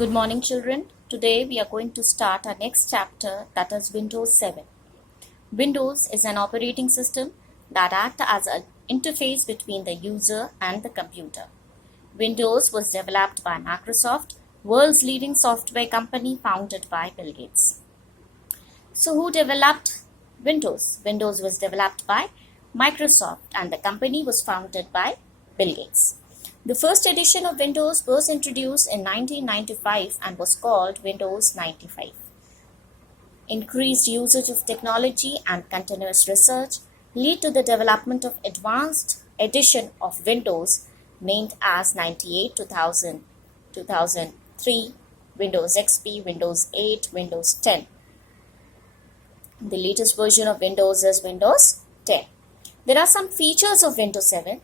Good morning, children. Today we are going to start our next chapter, that is Windows 7. Windows is an operating system that acts as an interface between the user and the computer. Windows was developed by Microsoft, world's leading software company founded by Bill Gates. So who developed Windows? Windows was developed by Microsoft and the company was founded by Bill Gates. The first edition of Windows was introduced in 1995 and was called Windows 95. Increased usage of technology and continuous research lead to the development of advanced edition of Windows named as 98, 2000, 2003, Windows XP, Windows 8, Windows 10. The latest version of Windows is Windows 10. There are some features of Windows 7.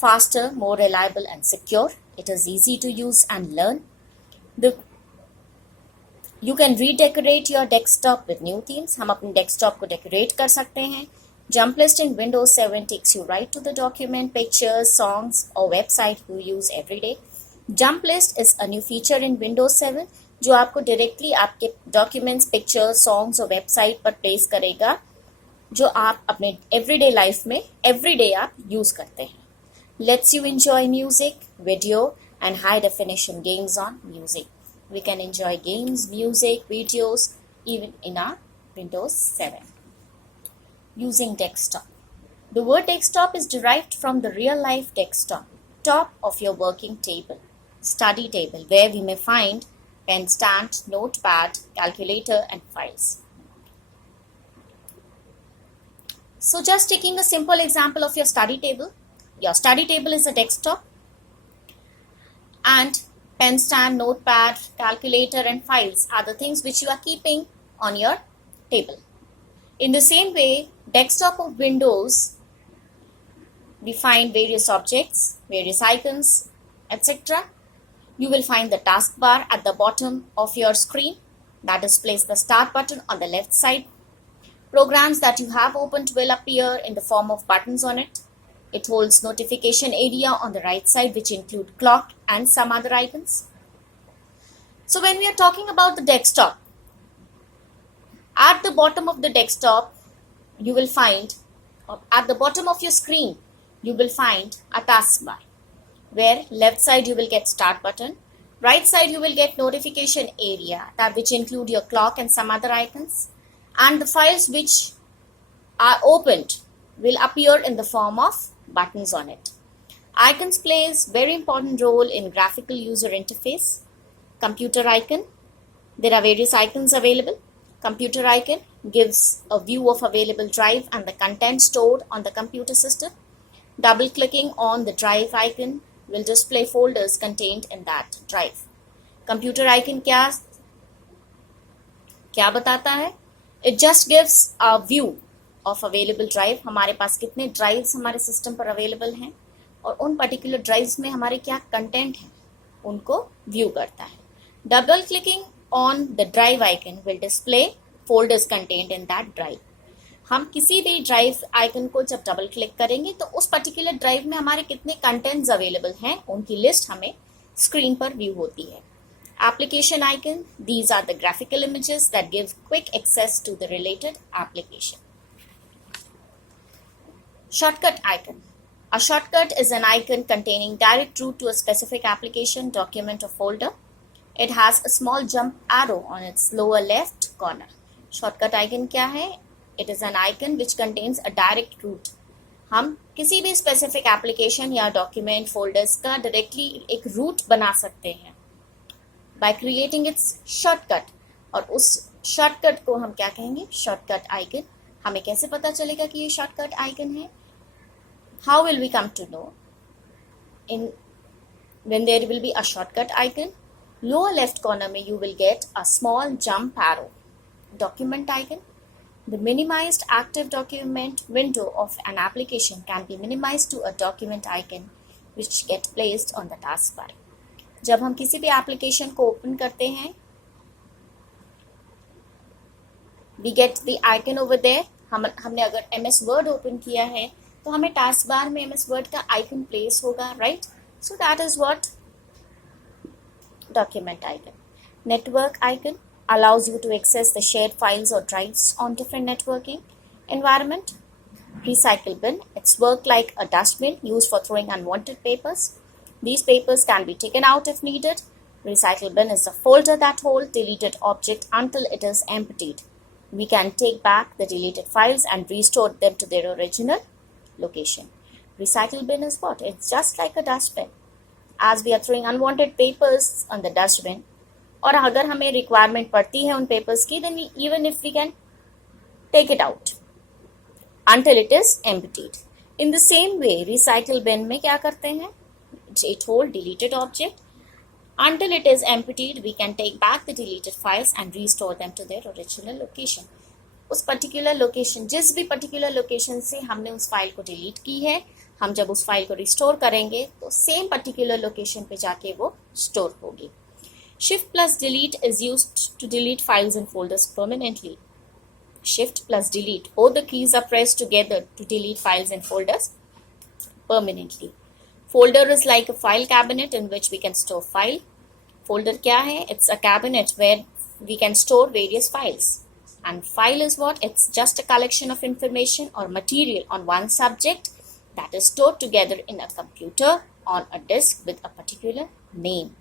Faster, more reliable and secure. It is easy to use and learn. You can redecorate your desktop with new themes. हम अपने desktop को decorate कर सकते हैं. Jump list in Windows 7 takes you right to the document, pictures, songs or website you use every day. Jump list is a new feature in Windows 7 जो आपको directly आपके documents, pictures, songs और website पर place करेगा जो आप अपने everyday life में everyday आप use करते हैं. Lets you enjoy music, video and high definition games on music. We can enjoy games, music, videos even in our Windows 7. Using desktop. The word desktop is derived from the real life desktop, top of your working table, study table where we may find pen stand, notepad, calculator and files. So just taking a simple example of your study table. Your study table is a desktop and pen stand, notepad, calculator and files are the things which you are keeping on your table. In the same way, desktop of Windows, we find various objects, various icons, etc. You will find the taskbar at the bottom of your screen that displays the start button on the left side. Programs that you have opened will appear in the form of buttons on it. It holds notification area on the right side which include clock and some other icons. So when we are talking about the desktop, at the bottom of the desktop, you will find, at the bottom of your screen, you will find a taskbar where left side you will get start button, right side you will get notification area that which include your clock and some other icons, and the files which are opened will appear in the form of buttons on it. Icons plays very important role in graphical user interface. Computer icon. There are various icons available. Computer icon gives a view of available drive and the content stored on the computer system. Double clicking on the drive icon will display folders contained in that drive. Computer icon क्या बताता है? It just gives a view of available drive. हमारे पास कितने drives हमारे system पर available हैं और उन पर्टिकुलर ड्राइव्स में हमारे क्या कंटेंट हैं उनको व्यू करता है. Double clicking on the drive icon will display folders content in that drive. हम किसी भी ड्राइव आइकन को जब डबल क्लिक करेंगे तो उस पर्टिकुलर ड्राइव में हमारे कितने कंटेंट्स अवेलेबल हैं उनकी लिस्ट हमें स्क्रीन पर व्यू होती है. Application icon. These are the graphical images that give quick access to the related application. Shortcut icon. A shortcut is an icon containing direct route to a specific application, document or folder. It has a small jump arrow on its lower left corner. Shortcut icon क्या है? It is an icon which contains a direct route. हम किसी भी specific application या document folders का directly एक route बना सकते हैं by creating its shortcut. और उस shortcut को हम क्या कहेंगे? Shortcut icon. हमें कैसे पता चलेगा कि ये shortcut icon है? How will we come to know? When there will be a shortcut icon, lower left corner में you will get a small jump arrow. Document icon. The minimized active document window of an application can be minimized to a document icon which get placed on the taskbar. जब हम किसी भी application को open करते हैं, we get the icon over there. हमने अगर MS Word open किया है तो हमें टास्क बार में MS Word का आइकन प्लेस होगा, right? So that is what document icon. network icon allows you to access the shared files or drives on different networking environment. Recycle bin, it's work like a dustbin used for throwing unwanted papers. These papers can be taken out if needed. Recycle bin is a folder that holds deleted object until it is emptied. We can take back the deleted files and restore them to their original location. Recycle bin is what? It's just like a dustbin. As we are throwing unwanted papers on the dustbin, और अगर हमें requirement पड़ती है उन papers की, then even if we can take it out until it is emptied. In the same way, recycle bin में क्या करते हैं? It hold deleted object. Until it is emptied, we can take back the deleted files and restore them to their original location. उस particular location, जिस भी particular location से हमने उस फाइल को डिलीट की है, हम जब उस फाइल को रिस्टोर करेंगे तो सेम पर्टिकुलर लोकेशन पे जाके वो स्टोर होगी. Shift plus delete is used to delete files and folders permanently. Shift plus delete, both the keys are pressed together to delete files and folders permanently. Folder is like a file cabinet in which we can store file. Folder क्या है? It's a cabinet where we can store various files. And file is what? It's just a collection of information or material on one subject that is stored together in a computer on a disk with a particular name.